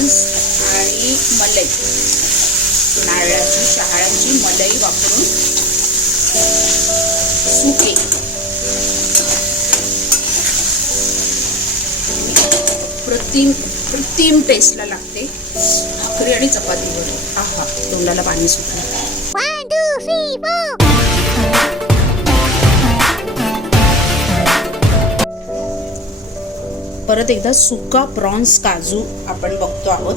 Prawns आणि मलई. नारळाची शहाळाची मलई वापरून सुके. कृत्रिम कृत्रिम टेस्टला लागते भाकरी आणि चपातीवर. आहा तोंडाला पाणी सुटलं. परत एकदा सुका प्रॉन्स काजू आपण बघतो आहोत.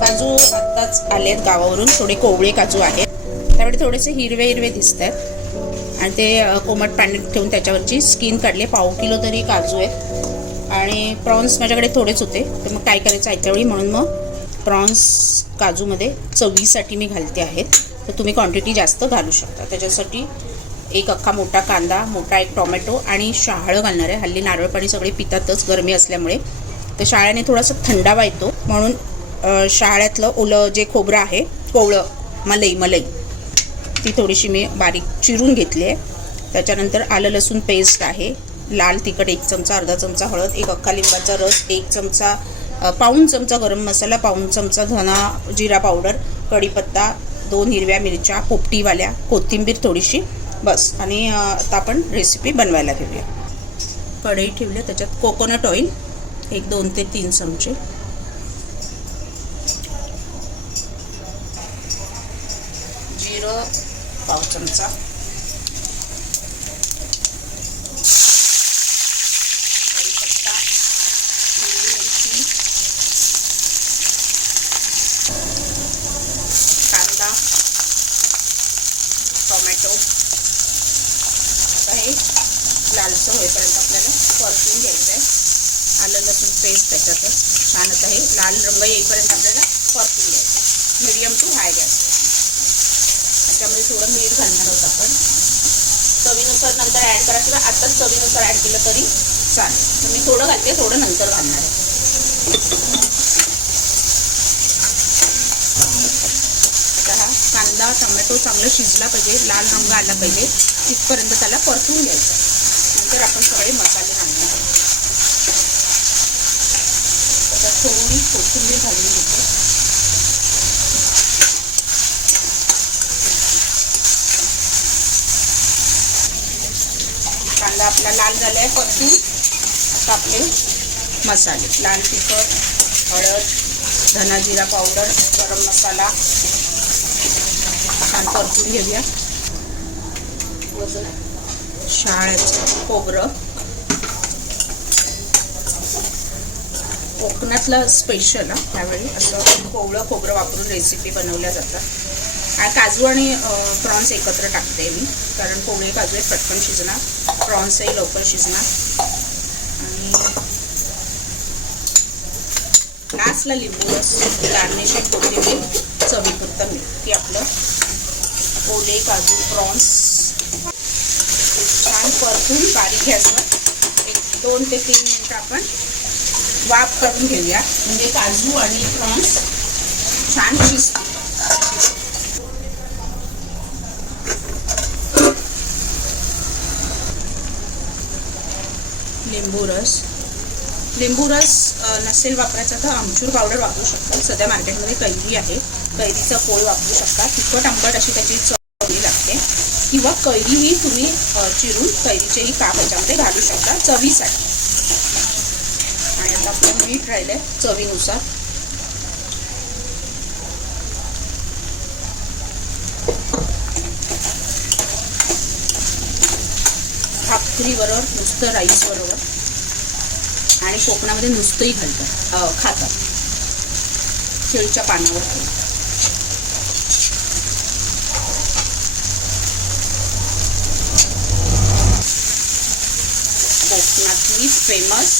काजू आत्ताच आलेत गावावरून. थोडे कोवळे काजू आहेत. त्यावेळी थोडेसे हिरवे हिरवे दिसत आहेत आणि ते कोमट पाण्यात ठेवून त्याच्यावरची स्किन काढले. पाव किलो तरी काजू आहेत. आणि प्रॉन्स माझ्याकडे थोडेच होते. तर मग काय करायचं आयत्या त्यावेळी म्हणून मग प्रॉन्स काजूमध्ये चवीसाठी मी घालते आहेत. तर तुम्ही क्वांटिटी जास्त घालू शकता. त्याच्यासाठी एक अख्खा मोठा कांदा मोठा एक टोमॅटो आणि शहाळं घालणार आहे. हल्ली नारळ पाणी सगळे पितातच गरमी असल्यामुळे. तर शाळ्याने थोडासा थंडावा येतो म्हणून शाळ्यातलं ओलं जे खोबरं आहे कोवळं मलई मलई ती थोडीशी मी बारीक चिरून घेतली आहे. त्याच्यानंतर आलं लसूण पेस्ट आहे. लाल तिखट एक चमचा अर्धा चमचा हळद एक अख्खा लिंबाचा रस एक चमचा पाऊण चमचा गरम मसाला पाऊण चमचा धना जिरा पावडर कढीपत्ता दोन हिरव्या मिरच्या पोपटीवाल्या कोथिंबीर थोडीशी बस. आणि आता आपण रेसिपी बनवायला घेऊया. कढई ठेवली आहे, त्याच्यात कोकोनट ऑइल एक दोन ते तीन चमचे. जिरं पाव चमचा कढीपत्ता हिरवी मिरची कांदा टोमॅटो आता हे लालसं होईपर्यंत आपल्याला परतून घ्यायचं आहे. आलं लसूण पेस्ट त्याच्यातच छान आता हे लाल रंग येईपर्यंत आपल्याला परतून घ्यायचं मिडियम टू हाय गॅस त्याच्यामध्ये थोडं मीठ घालणार आहोत आपण. चवीनुसार नंतर ॲड करा किंवा चवीनुसार ॲड केलं तरी चालेल. तर मी थोडं घालते थोडं नंतर घालणार आहे आता हा कांदा टोमॅटो चांगला शिजला पाहिजे लाल रंग आला पाहिजे तिथपर्यंत त्याला परतून घ्यायचं. नंतर आपण सगळे मसाले घालणार आता थोडी कोथिंबीर घालून घेतो. कांदा आपला लाल झाला आहे परतून. आता आपले मसाले. लाल तिखट हळद धना जिरा पावडर गरम मसाला. छान परतून घेऊया. शाळेचं खोबरं. कोकणातलं स्पेशल त्यावेळी असं कोवळं खोबरं वापरून रेसिपी बनवल्या जातात. आणि काजू आणि प्रॉन्स एकत्र टाकते मी कारण कोवळे काजू आहेत पटकन शिजणार प्रॉन्सही लवकर शिजणार. आणि लास्टला लिंबू रस गार्निशिंग कोथिंबीर चवीपुरतं मीठ की आपलं ओले काजू प्रॉन्स. छान परतून बारीक गॅसवर एक दोन ते तीन मिनटं आपण वाफ करून घेऊया. म्हणजे काजू आणि प्रॉन्स छान शिजतील लिंबू रस. लिंबू रस नसेल वापरायचा तर आमचूर पावडर वापरू शकता सध्या मार्केटमध्ये कैरी आहे. कैरीचा पोळ वापरू शकता तिखट आंबट अशी त्याची चवली लागते. किंवा कैरीही तुम्ही चिरून कैरीचेही काप याच्यामध्ये घालू शकता चवीसाठी. आणि आता आपलं मीठ राहिलंय चवीनुसार. भाकरीबरोबर नुसतं राईस बरोबर आणि कोकणामध्ये नुसतंही घालतात. खातात. केळीच्या पानावर. कोकणातली फेमस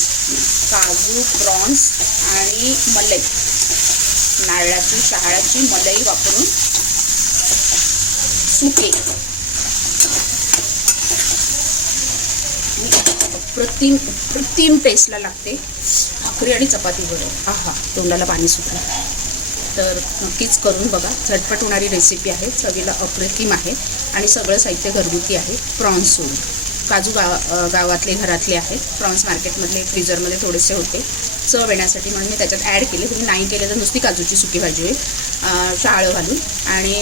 काजू प्रॉन्स आणि मलई. नारळाची शहाळाची मलई वापरून सुके. प्रतिम प्रतिम टेस्टला लागते. भाकरी आणि चपाती बरोबर. आहा तोंडाला पाणी सुटलं. तर नक्कीच करून बघा. झटपट होणारी रेसिपी आहे. चवीला अप्रतिम आहे. आणि सगळं साहित्य घरगुती आहे. प्रॉन्स सोडून. काजू गाव गावातले घरातले आहेत. प्रॉन्स मार्केटमधले फ्रीजरमध्ये थोडेसे होते. चव येण्यासाठी म्हणून मी त्याच्यात ॲड केले. तुम्ही नाही केले तर नुसती काजूची सुकी भाजी होईल. अ, शहाळं घालून. आणि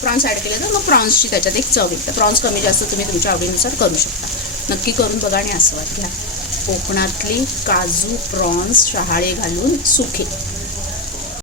प्रॉन्स ॲड केले तर मग प्रॉन्सची त्याच्यात एक चव येईल. तर प्रॉन्स कमी जास्त तुम्ही तुमच्या आवडीनुसार करू शकता. नक्की करून बघा आणि आस्वाद घ्या. कोकणातली काजू प्रॉन्स शहाळे घालून सुखे.